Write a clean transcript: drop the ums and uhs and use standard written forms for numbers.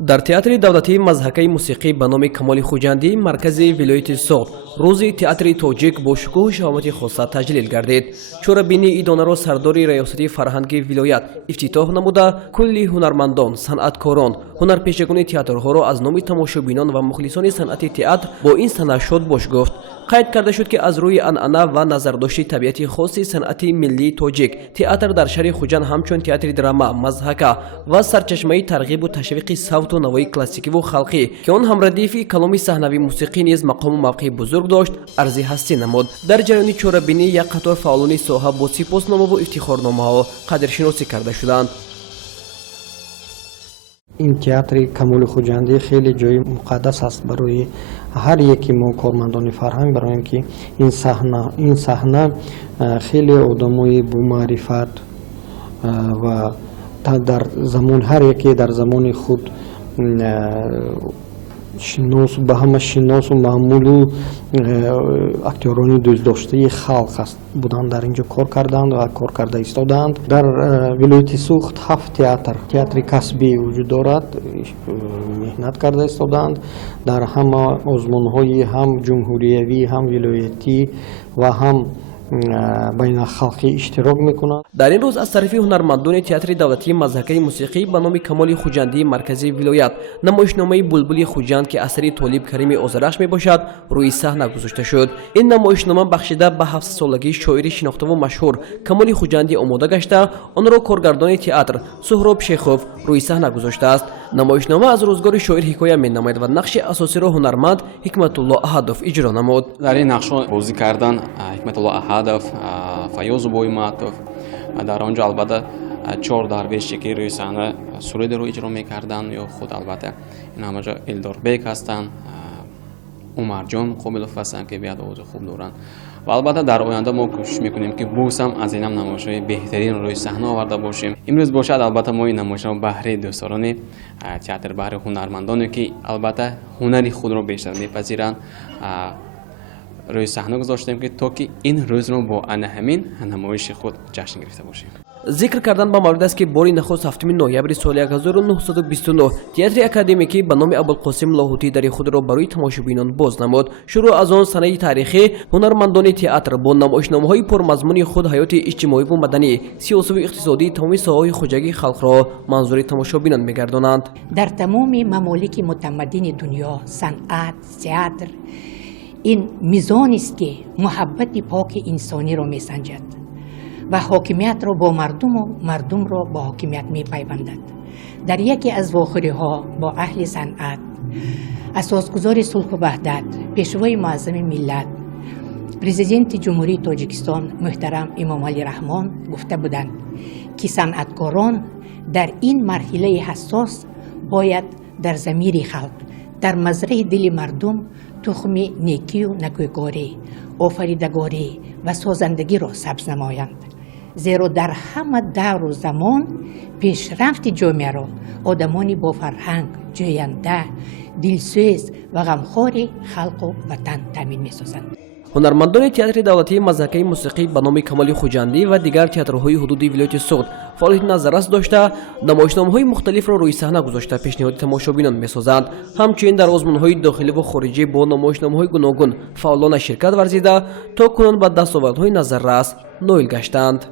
дар театри давлатии мазҳакаи мусиқӣ ба номи Камоли Хуҷандӣ маркази вилояти Соғд рӯзи театри тоҷик бо шукӯҳу шаҳомати хоса таҷлил гардид. Чорабинии идонаро сардори раёсати фарҳанги вилоят ифтитоҳ намуда, кулли ҳунармандон, санъаткорон, ҳунарпешагони театрҳоро аз номи тамошобинон ва мухлисони санъати театр бо ин сана шод бош гуфт. қайд карда шуд ки аз рӯи анъана ва назардошти табиати хоси санъати миллии тоҷик, театр дар шаҳри Хуҷанд ҳамчун театри драма, мазҳака ва сарчашмаи тарғибу ташвиқи савту навои классикиву халқӣ ки он ҳамрадифи каломи саҳнавӣ мусиқӣ низ мақому мавқеи бузург дошт, арзи ҳастӣ намуд. Дар ҷараёни чорабинӣ як қатор фаъолони соҳа бо сипосномаву ифтихорномаҳо қадршиносӣ карда шуданд. این تئاتر کمال خوجندی خیلی جای مقدس است برای هر یکی ما کارمندان فرهنگ، برای اینکه این صحنه خیلی آدمای با معرفت و در زمان هر یکی در زمان خود شناس به همه شناس و معمول و اکتورانی دوست داشته خلق است بودند، در اینجا کار کردند و کار کرده ایستادند. در ولایت سوخت 7 تئاتر کسبی وجود دارد، مهنت کرده ایستادند. در همه آزمون‌های هم جمهوریوی، هم ولایتی و هم بین خلقی اشتراک میکنند. در این روز از طرف هنرمندان تئاتر دولتی مضحکه موسیقی به نام کمال خوجندی مرکزی ولایت نمایشنامه بلبل خوجند که اثری طالب کریم آذرخش می باشد روی صحنه گذاشته شد. این نمایشنامه بخشیده به 7 سالگی شاعر شناخته و مشهور کمال خوجندی آماده گشته، آن را کارگردان تئاتر سهراب شیخوف روی صحنه گذاشته است. نمایشنامه از روزگار شاعر حکایت می نماید و نقش اساسی را هنرمند حکمت الله احدов اجرا نمود. در این نقش بازی کردن حکمت الله احدов، فیاض بویماتov، در آنجا البته 4 درویشی که روی صحنه سرود رو اجرا می‌کردند یا خود البته این همه الدار بیگ هستند، عمر جان قابلوف هستند که بیاد آواز خوب دارند و البته در آینده ما کوشش میکنیم که بوس هم از این هم نمایش‌های بهترین روی صحنه آورده باشیم. امروز باشد البته ما این نمایش‌ها بهره دوستان تئاتر، بهره هنرمندانی که البته هنری خود را بیشتر میپذیرند روی صحنه گذاشتیم که تا که این روز رو با همین نمایش خود جشن گرفته باشیم. ذکر کردن با مورد است که باری نخست 7 نوامبر سال 1929 تئاتر اکادمیکی به نام ابوالقاسم لاهوتی در خود را برای تماشابینان باز نمود. شروع از آن سنه تاریخی هنرمندان تئاتر با نمایشنامه‌های پرمضمون خود حیات اجتماعی و مدنی، سیاسی و اقتصادی تمام ساحه‌های خوجگی خلق را منظور تماشابینان می‌گردانند. در تمام ممالک متمدن دنیا صنعت تئاتر این میزانی است که محبت پاک انسانی را میسنجد و حاکمیت را با مردم و مردم را با حاکمیت میپیوندد. در یکی از واخوری‌ها با اهل صنعت، اساسگزار صلح و وحدت، پیشوای معظم ملت، پرزیدنت جمهوری تاجیکستان محترم امام علی رحمان گفته بودند که صنعتکاران در این مرحله حساس باید در ضمیر خلق، در مزرعه دل مردم تخم نیکی و نکوکاری، آفریدگاری و سازندگی را سبز نمایند، زیرا در همه دور و زمان پیشرفت جامعه را آدمانی با فرهنگ، جوینده، دلسوز و غمخوار خلق و وطن تامین می‌سازند. هنرمندان تئاتر دولتی مضحکه موسیقی به نام کمال خوجندی و دیگر تئاترهای حدودی ولایت سوغد فعالیت نظررس داشته نمایشنامه‌های مختلف را روی صحنه گذاشته پیشنهاد تماشابینان می‌سازند. همچنین در آزمون‌های داخلی و خارجی با نمایشنامه‌های گوناگون فعالان شرکت ورزیده تا کنون به دستاوردهای نظررس نائل گشتند.